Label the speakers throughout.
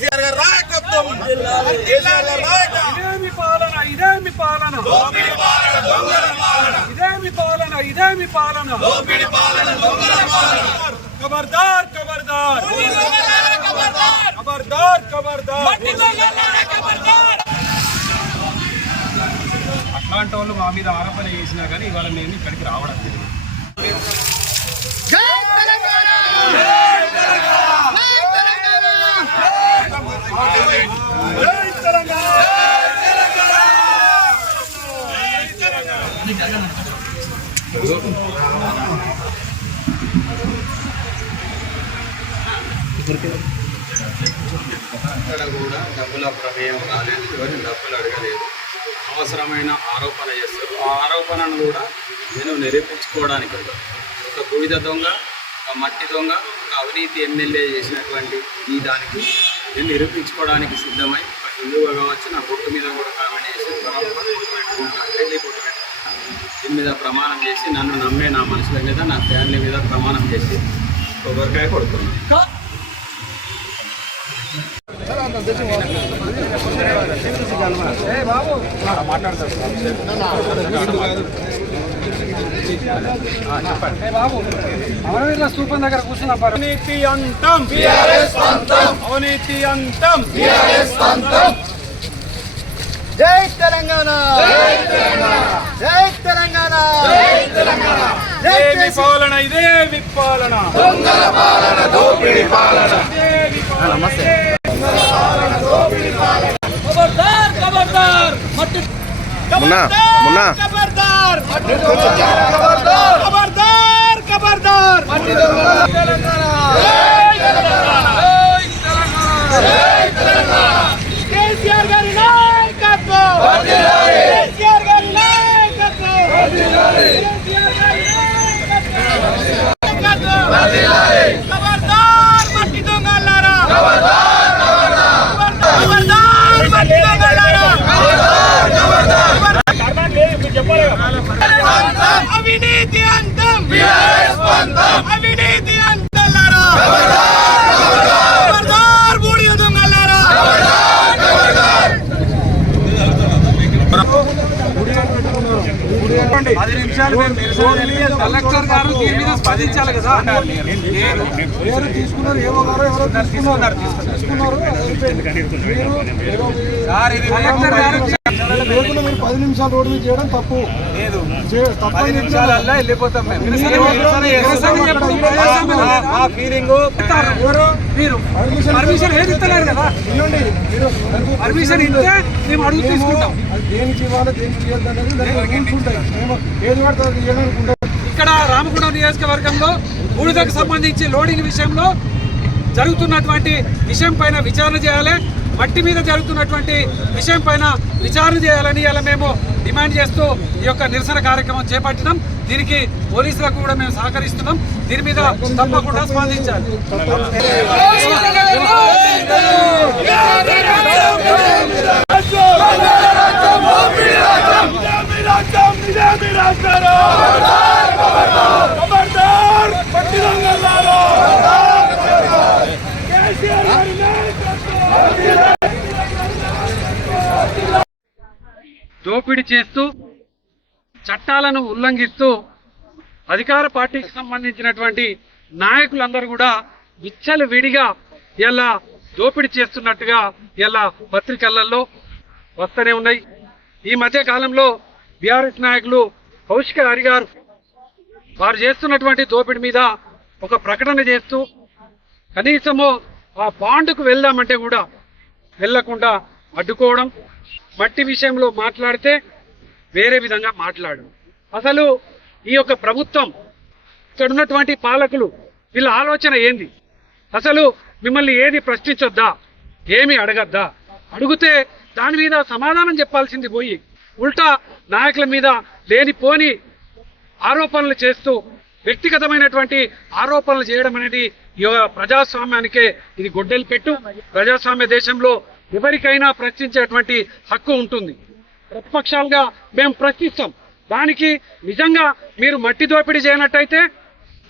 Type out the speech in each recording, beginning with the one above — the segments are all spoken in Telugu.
Speaker 1: KCR గారి నాయకత్వం కేసీఆర్ గారి నాయకత్వం
Speaker 2: ఇదేమి పాలన ఇదేమి పాలన
Speaker 1: దోపిడీ పాలన దొంగల పాలన
Speaker 2: ఇదేమి పాలన ఇదేమి పాలన
Speaker 1: దోపిడీ పాలన దొంగల పాలన
Speaker 2: ఖబర్దార్ ఖబర్దార్ ఖబర్దార్ ఖబర్దార్ అట్లాంటి వాళ్ళు మా మీద ఆరోపణ చేసినా కానీ ఇవాళ నేను ఇక్కడికి రావడం లేదు
Speaker 3: ఎక్కడ కూడా డబ్బుల ప్రమేయం రాలేదు ఎవరు డబ్బులు అడగలేదు అవసరమైన ఆరోపణ చేస్తారు ఆ ఆరోపణను కూడా నేను నిరూపించుకోవడానికి ఒక బూడిద దొంగ ఒక మట్టి దొంగ ఒక అవినీతి ఎమ్మెల్యే చేసినటువంటి ఈ దానికి నేను నిరూపించుకోవడానికి సిద్ధమై ఒక హిందువుగా వచ్చి నా బొట్టు మీద కూడా కామెంట్ చేసి బరాబర్ బొట్టు దీని మీద ప్రమాణం చేసి నన్ను నమ్మే నా మనుషుల మీద నా ఫ్యామిలీ మీద ప్రమాణం చేసి కొబ్బరికాయ కొడుతున్నాను
Speaker 2: అమరవీరుల స్థూపం దగ్గర కూర్చున్న అవినీతి అంతం అవినీతి అంతం.
Speaker 4: జై తెలంగాణ జై తెలంగాణ
Speaker 2: ఇదేమి పాలన ఇదేమి పాలన. దొంగల పాలన దోపిడి పాలన. నమస్తే ఖబర్దార్ ఖబర్దార్ మట్టి
Speaker 4: మున్నా మున్నా.
Speaker 2: ఖబర్దార్ ఖబర్దార్ ఖబర్దార్ ఖబర్దార్ తెలంగాణ జై తెలంగాణ జై తెలంగాణ కేసీఆర్ గారి నాయకత్వం కేసీఆర్ గారి నాయకత్వం కేసీఆర్ గారి నాయకత్వం ఖబర్దార్ మట్టి దొంగలారా ఖబర్దార్ మట్టి దొంగలారా అవినీతి అంతం. అవినీతి పది నిమిషాలు కలెక్టర్ గారు దీని మీద స్పందించాలి కదా. నేను ఎవరు తీసుకున్నారు? ఏవో గారు ఎవరో తీసుకున్నారు. తీసుకున్నారు. సార్ ఇది కలెక్టర్ గారు
Speaker 5: లేకుండా మీరు పది నిమిషాలు రోడ్డు మీద చేయడం తప్పు.
Speaker 2: లేదు.
Speaker 5: చే- తప్పు
Speaker 2: పది నిమిషాలల్లో వెళ్ళిపోతాం మేము. మా ఫీలింగ్ ఎవరు? మీరు. పర్మిషన్ ఏది ఇస్తలేరు కదా?
Speaker 5: ఇవ్వండి మీరు
Speaker 2: పర్మిషన్ ఇస్తే మేము అడుగు తీసుకుంటాం.
Speaker 5: దేనికి ఇవ్వాలి దేనికి ఇవ్వద్దు అనేది దానికి రూల్స్ ఉంటాయి. మేము ఏది పడితే అది ఇవ్వడానికి ఉండదు
Speaker 2: ఇక్కడ రామగుండం నియోజకవర్గంలో బూడిదకు సంబంధించి లోడింగ్ విషయంలో జరుగుతున్నటువంటి విషయం పైన విచారణ చేయాలి. మట్టి మీద జరుగుతున్నటువంటి విషయం పైన విచారణ చేయాలని ఇలా మేము డిమాండ్ చేస్తూ ఈ యొక్క నిరసన కార్యక్రమం చేపట్టినాం. దీనికి పోలీసులకు కూడా మేము సహకరిస్తున్నాం. దీని మీద తప్పకుండా స్పందించాలి. దోపిడీ చేస్తూ చట్టాలను ఉల్లంఘిస్తూ అధికార పార్టీకి సంబంధించినటువంటి నాయకులందరూ కూడా విచ్చలు విడిగా ఇలా దోపిడీ చేస్తున్నట్టుగా ఇలా పత్రికలలో వస్తూనే ఉన్నాయి. ఈ మధ్య కాలంలో బీఆర్ఎస్ నాయకులు కౌశిక హరి గారు వారు చేస్తున్నటువంటి దోపిడీ మీద ఒక ప్రకటన చేస్తూ కనీసము ఆ పాండుకు వెళ్దామంటే కూడా వెళ్ళకుండా అడ్డుకోవడం మట్టి విషయంలో మాట్లాడితే వేరే విధంగా మాట్లాడు. అసలు ఈ యొక్క ప్రభుత్వం ఇక్కడ ఉన్నటువంటి పాలకులు వీళ్ళ ఆలోచన ఏంది? అసలు మిమ్మల్ని ఏది ప్రశ్నించొద్దా? ఏమి అడగద్దా? అడిగితే దాని మీద సమాధానం చెప్పాల్సింది పోయి ఉల్టా నాయకుల మీద లేనిపోని ఆరోపణలు చేస్తూ వ్యక్తిగతమైనటువంటి ఆరోపణలు చేయడం అనేది ఈ ప్రజాస్వామ్యానికే ఇది గొడ్డలి పెట్టు. ప్రజాస్వామ్య దేశంలో ఎవరికైనా ప్రశ్నించేటువంటి హక్కు ఉంటుంది. ప్రతిపక్షాలుగా మేము ప్రశ్నిస్తాం. దానికి నిజంగా మీరు మట్టి దోపిడీ చేయనట్టయితే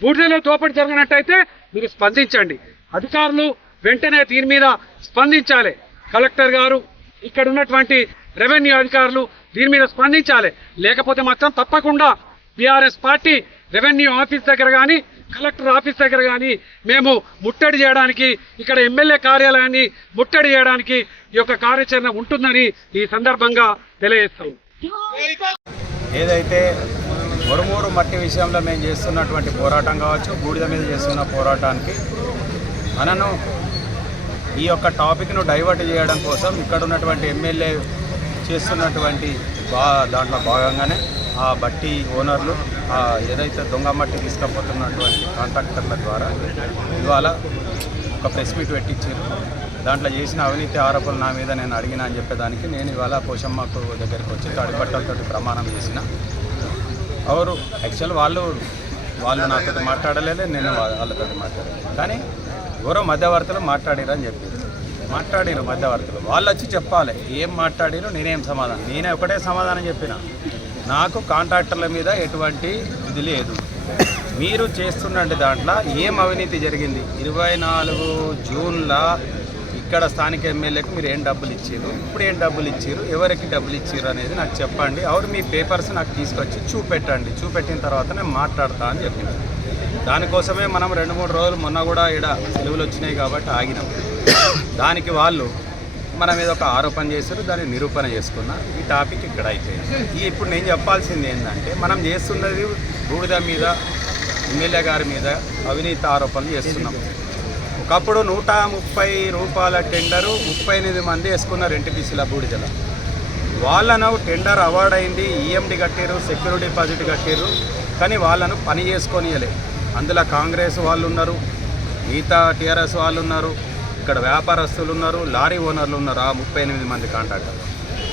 Speaker 2: బూడిదలో దోపిడీ జరిగినట్టయితే మీరు స్పందించండి. అధికారులు వెంటనే దీని మీద స్పందించాలి. కలెక్టర్ గారు ఇక్కడ ఉన్నటువంటి రెవెన్యూ అధికారులు దీని మీద స్పందించాలి. లేకపోతే మాత్రం తప్పకుండా బీఆర్ఎస్ పార్టీ రెవెన్యూ ఆఫీస్ దగ్గర కానీ కలెక్టర్ ఆఫీస్ దగ్గర కానీ మేము ముట్టడి చేయడానికి ఇక్కడ ఎమ్మెల్యే కార్యాలయాన్ని ముట్టడి చేయడానికి ఈ యొక్క కార్యాచరణ ఉంటుందని ఈ సందర్భంగా తెలియజేస్తాం
Speaker 3: ఏదైతే మురుమూరు మట్టి విషయంలో మేము చేస్తున్నటువంటి పోరాటం కావచ్చు బూడిద మీద చేస్తున్న పోరాటానికి మనను ఈ యొక్క టాపిక్ను డైవర్ట్ చేయడం కోసం ఇక్కడ ఉన్నటువంటి ఎమ్మెల్యే చేస్తున్నటువంటి బా దాంట్లో భాగంగానే ఆ బట్టి ఓనర్లు ఆ ఏదైతే దొంగ మట్టి తీసుకుపోతున్నటువంటి కాంట్రాక్టర్ల ద్వారా ఇవాళ ఒక ప్రెస్ మీట్ పెట్టించారు. దాంట్లో చేసిన అవినీతి ఆరోపణలు నా మీద నేను అడిగినా అని చెప్పేదానికి నేను ఇవాళ పోషమ్మకు దగ్గరికి వచ్చి తడిపట్టలతో ప్రమాణం చేసిన. ఎవరు? యాక్చువల్ వాళ్ళు వాళ్ళు నాతో మాట్లాడలేదు నేను వాళ్ళతో మాట్లాడలేదు. కానీ ఎవరో మధ్యవర్తులు మాట్లాడిరు అని చెప్పారు మాట్లాడిరు మధ్యవర్తులు. వాళ్ళు వచ్చి చెప్పాలి ఏం మాట్లాడిరు నేనేం సమాధానం? నేనే ఒకటే సమాధానం చెప్పిన. నాకు కాంట్రాక్టర్ల మీద ఎటువంటి ఇది లేదు. మీరు చేస్తున్నట్టు దాంట్లో ఏం అవినీతి జరిగింది? ఇరవై నాలుగు జూన్లో ఇక్కడ స్థానిక ఎమ్మెల్యేకి మీరు ఏం డబ్బులు ఇచ్చారు? ఇప్పుడు ఏం డబ్బులు ఇచ్చారు? ఎవరికి డబ్బులు ఇచ్చారు అనేది నాకు చెప్పండి. ఎవరు మీ పేపర్స్ నాకు తీసుకొచ్చి చూపెట్టండి. చూపెట్టిన తర్వాత నేను మాట్లాడతా అని చెప్పింది దానికోసమే మనం రెండు మూడు రోజులు మొన్న కూడా ఇక్కడ సెలవులు వచ్చినాయి కాబట్టి ఆగినాం. దానికి వాళ్ళు మన మీద ఒక ఆరోపణ చేశారు దాన్ని నిరూపణ చేసుకున్నా ఈ టాపిక్ ఇక్కడ అయిపోయింది. ఈ ఇప్పుడు నేను చెప్పాల్సింది ఏంటంటే మనం చేస్తున్నది బూడిద మీద ఎమ్మెల్యే గారి మీద అవినీతి ఆరోపణలు చేస్తున్నాం. ఒకప్పుడు నూట ముప్పై రూపాయల టెండరు ముప్పై ఎనిమిది మంది వేసుకున్నారు ఎన్టీపీసీల బూడిదల. వాళ్ళను టెండర్ అవార్డ్ అయింది ఈఎండి కట్టారు సెక్యూరిటీ డిపాజిట్ కట్టారు కానీ వాళ్ళను పని చేసుకొనియలే. అందులో కాంగ్రెస్ వాళ్ళు ఉన్నారు మిగతా టీఆర్ఎస్ వాళ్ళు ఉన్నారు ఇక్కడ వ్యాపారస్తులు ఉన్నారు లారీ ఓనర్లు ఉన్నారు ఆ ముప్పై ఎనిమిది మంది కాంట్రాక్టర్లు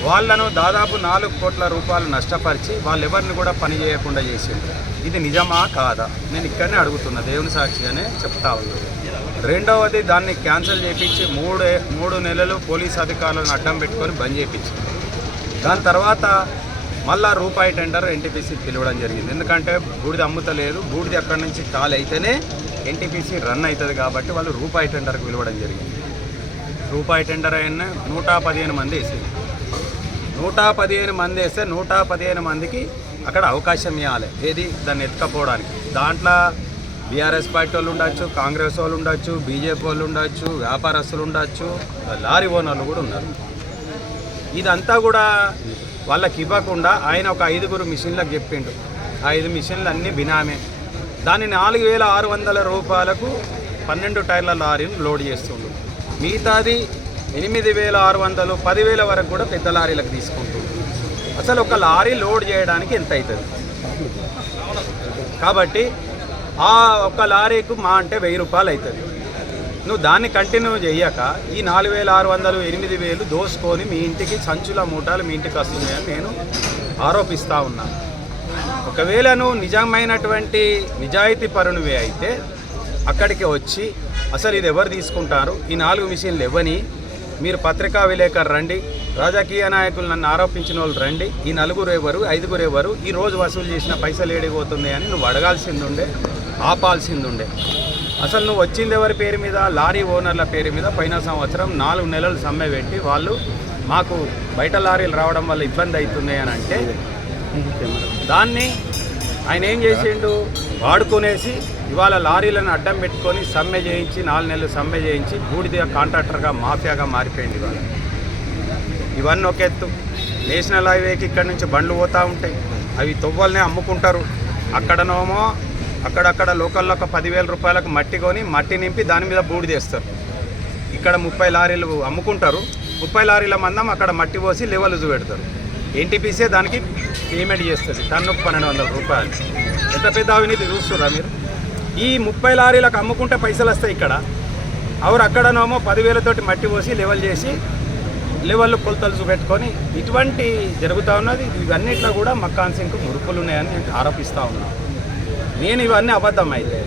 Speaker 3: వాళ్ళను దాదాపు నాలుగు కోట్ల రూపాయలు నష్టపరిచి వాళ్ళు ఎవరిని కూడా పని చేయకుండా చేసింది ఇది నిజమా కాదా? నేను ఇక్కడనే అడుగుతున్నా దేవుని సాక్షిగానే చెప్తా ఉన్నాను రెండవది దాన్ని క్యాన్సిల్ చేయించి మూడే మూడు నెలలు పోలీస్ అధికారులను అడ్డం పెట్టుకొని బంద్ చేయించింది దాని తర్వాత మళ్ళా రూపాయి టెండర్ ఎన్టీపీసీ పిలవడం జరిగింది. ఎందుకంటే బూడిద అమ్ముతలేదు బూడిద అక్కడి నుంచి కాల్ అయితేనే ఎన్టీపీసీ రన్ అవుతుంది కాబట్టి వాళ్ళు రూపాయి టెండర్కి పిలవడం జరిగింది. రూపాయి టెండర్ అయిన నూట పదిహేను మంది వేసింది నూట పదిహేను మంది వేస్తే నూట పదిహేను మందికి అక్కడ అవకాశం ఇవ్వాలి. ఏది? దాన్ని ఎత్తుకపోవడానికి. దాంట్లో బీఆర్ఎస్ పార్టీ వాళ్ళు ఉండొచ్చు కాంగ్రెస్ వాళ్ళు ఉండొచ్చు బీజేపీ వాళ్ళు ఉండొచ్చు వ్యాపారస్తులు ఉండొచ్చు లారీ ఓనర్లు కూడా ఉన్నారు. ఇదంతా కూడా వాళ్ళకి ఇవ్వకుండా ఆయన ఒక ఐదుగురు మిషన్లకు చెప్పిండు. ఆ ఐదు మిషన్లు అన్నీ బినామే. దాన్ని నాలుగు వేల ఆరు వందల రూపాయలకు పన్నెండు టైర్ల లారీని లోడ్ చేస్తుండు మిగతాది ఎనిమిది వేల ఆరు వందలు పదివేల వరకు కూడా పెద్ద లారీలకు తీసుకుంటుండు అసలు ఒక లారీ లోడ్ చేయడానికి ఎంత అవుతుంది? కాబట్టి ఆ ఒక లారీకు మా అంటే వెయ్యి రూపాయలు అవుతుంది. నువ్వు దాన్ని కంటిన్యూ చేయక ఈ నాలుగు వేల ఆరు వందలు ఎనిమిది వేలు దోసుకొని మీ ఇంటికి సంచుల మూటాలు మీ ఇంటికి వస్తున్నాయని నేను ఆరోపిస్తూ ఉన్నాను ఒకవేళ నువ్వు నిజమైనటువంటి నిజాయితీ పరునివి అయితే అక్కడికి వచ్చి అసలు ఇది ఎవరు తీసుకుంటారు? ఈ నాలుగు మిషన్లు ఇవ్వని మీరు పత్రికా విలేకరు రండి. రాజకీయ నాయకులు నన్ను ఆరోపించిన వాళ్ళు రండి. ఈ నలుగురు ఎవరు? ఐదుగురు ఎవరు? ఈ రోజు వసూలు చేసిన పైసలు ఏడిపోతుంది అని నువ్వు అడగాల్సింది ఉండే ఆపాల్సింది ఉండే అసలు నువ్వు వచ్చింది ఎవరి పేరు మీద? లారీ ఓనర్ల పేరు మీద పైన సంవత్సరం నాలుగు నెలలు సమ్మె పెట్టి వాళ్ళు మాకు బయట లారీలు రావడం వల్ల ఇబ్బంది అవుతుంది అని అంటే దాన్ని ఆయన ఏం చేసిండు? వాడుకునేసి ఇవాళ లారీలను అడ్డం పెట్టుకొని సమ్మె చేయించి నాలుగు నెలలు సమ్మె చేయించి బూడిద కాంట్రాక్టర్గా మాఫియాగా మారిపోయింది ఇవాళ. ఇవన్నీ ఒక ఎత్తు. నేషనల్ హైవేకి ఇక్కడ నుంచి బండ్లు పోతూ ఉంటాయి. అవి తొవ్వల్నే అమ్ముకుంటారు. అక్కడనోమో అక్కడక్కడ లోకల్లో ఒక పదివేల రూపాయలకు మట్టి కొని మట్టి నింపి దాని మీద బూడిదేస్తారు ఇక్కడ ముప్పై లారీలు అమ్ముకుంటారు. ముప్పై లారీల మందం అక్కడ మట్టి పోసి లెవెల్స్ పెడతారు. ఎన్టీపీసీ దానికి పేమెంట్ చేస్తుంది. టన్నుకు పన్నెండు వందల రూపాయలు. ఎంత పెద్ద అవినీతి చూస్తురా మీరు? ఈ ముప్పై లారీలకు అమ్ముకుంటే పైసలు వస్తాయి ఇక్కడ. అవరు అక్కడనేమో పదివేలతోటి మట్టి పోసి లెవెల్ చేసి లెవెల్ కొలతలు చూపెట్టుకొని ఇటువంటి జరుగుతూ ఉన్నది. ఇవన్నిట్లో కూడా మక్కాన్ సింగ్కు మురుకులు ఉన్నాయని నేను ఆరోపిస్తూ ఉన్నాను నేను ఇవన్నీ అబద్ధం అయితే.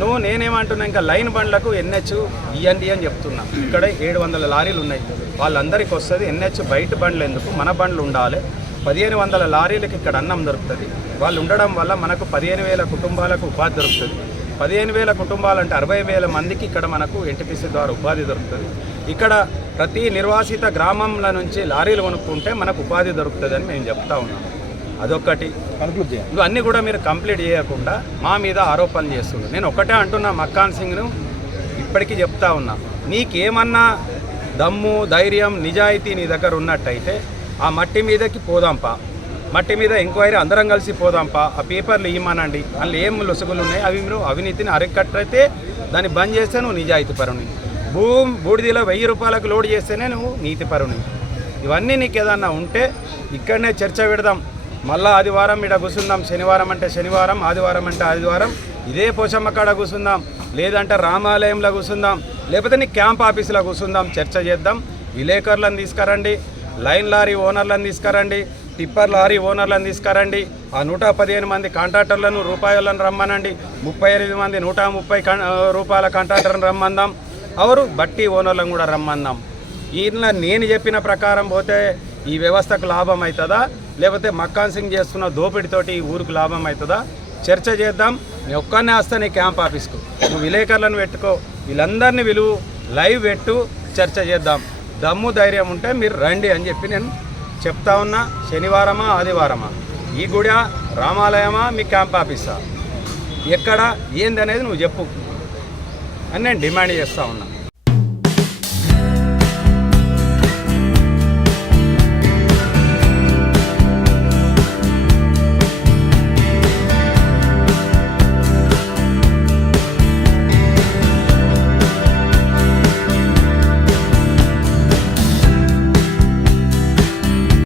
Speaker 3: నువ్వు నేనేమంటున్నా ఇంకా లైన్ బండ్లకు ఎన్హెచ్ ఇవ్వండి అని చెప్తున్నా. ఇక్కడ ఏడు వందల లారీలు ఉన్నాయి. వాళ్ళందరికీ వస్తుంది. ఎన్హెచ్ బయట బండ్లు ఎందుకు? మన బండ్లు ఉండాలి. పదిహేను వందల లారీలకు ఇక్కడ అన్నం దొరుకుతుంది. వాళ్ళు ఉండడం వల్ల మనకు పదిహేను వేల కుటుంబాలకు ఉపాధి దొరుకుతుంది. పదిహేను వేల కుటుంబాలు అంటే అరవై వేల మందికి ఇక్కడ మనకు ఎన్టీపీసీ ద్వారా ఉపాధి దొరుకుతుంది. ఇక్కడ ప్రతి నిర్వాసిత గ్రామంల నుంచి లారీలు కొనుక్కుంటే మనకు ఉపాధి దొరుకుతుందని మేము చెప్తా ఉన్నాం. అదొకటి
Speaker 5: చేయండి.
Speaker 3: ఇవన్నీ కూడా మీరు కంప్లీట్ చేయకుండా మా మీద ఆరోపణలు చేస్తున్నారు నేను ఒకటే అంటున్నా మక్కాన్ సింగ్ను ఇప్పటికీ చెప్తా ఉన్నా. నీకేమన్నా దమ్ము ధైర్యం నిజాయితీ నీ దగ్గర ఉన్నట్టయితే ఆ మట్టి మీదకి పోదాంపా. మట్టి మీద ఎంక్వైరీ అందరం కలిసి పోదాంపా. ఆ పేపర్లు ఇవ్వమనండి అందులో ఏం లొసుగులు ఉన్నాయి? అవి మీరు అవినీతిని అరికట్టయితే దాన్ని బంద్ చేస్తే నువ్వు నిజాయితీ పరుని భూమి బూడిదిలో వెయ్యి రూపాయలకు లోడ్ చేస్తేనే నువ్వు నీతిపరుని ఇవన్నీ నీకు ఏదన్నా ఉంటే ఇక్కడనే చర్చ పెడదాం. మళ్ళా ఆదివారం ఇక్కడ కూర్చుందాం. శనివారం అంటే శనివారం ఆదివారం అంటే ఆదివారం. ఇదే పోచమ్మ కాడ కూర్చుందాం. లేదంటే రామాలయంలో కూర్చుందాం. లేకపోతే నీ క్యాంప్ ఆఫీసులో కూర్చుందాం. చర్చ చేద్దాం. విలేకరులను తీసుకురండి. లైన్ లారీ ఓనర్లను తీసుకురండి టిప్పర్ లారీ ఓనర్లను తీసుకురండి ఆ నూట పదిహేను మంది కాంట్రాక్టర్లను రూపాయలను రమ్మనండి. ముప్పై ఎనిమిది మంది నూట ముప్పై రూపాయల కాంట్రాక్టర్లను రమ్మందాం అవరు బట్టి ఓనర్లను కూడా రమ్మందాం ఈయన నేను చెప్పిన ప్రకారం పోతే ఈ వ్యవస్థకు లాభం అవుతుందా లేకపోతే మక్కాన్ సింగ్ చేస్తున్న దోపిడితోటి ఈ ఊరికి లాభం అవుతుందా చర్చ చేద్దాం. నేను ఒక్కనే వస్తా నీ క్యాంప్ ఆఫీస్కు. నువ్వు విలేకరులను పెట్టుకో. వీళ్ళందరినీ విలువ లైవ్ పెట్టు చర్చ చేద్దాం. దమ్ము ధైర్యం ఉంటే మీరు రండి అని చెప్పి నేను చెప్తా ఉన్నా. శనివారమా ఆదివారమా? ఈ గుడి రామాలయమా మీ క్యాంప్ ఆఫీసా? ఎక్కడ ఏంది అనేది నువ్వు చెప్పు అని నేను డిమాండ్ చేస్తా ఉన్నా.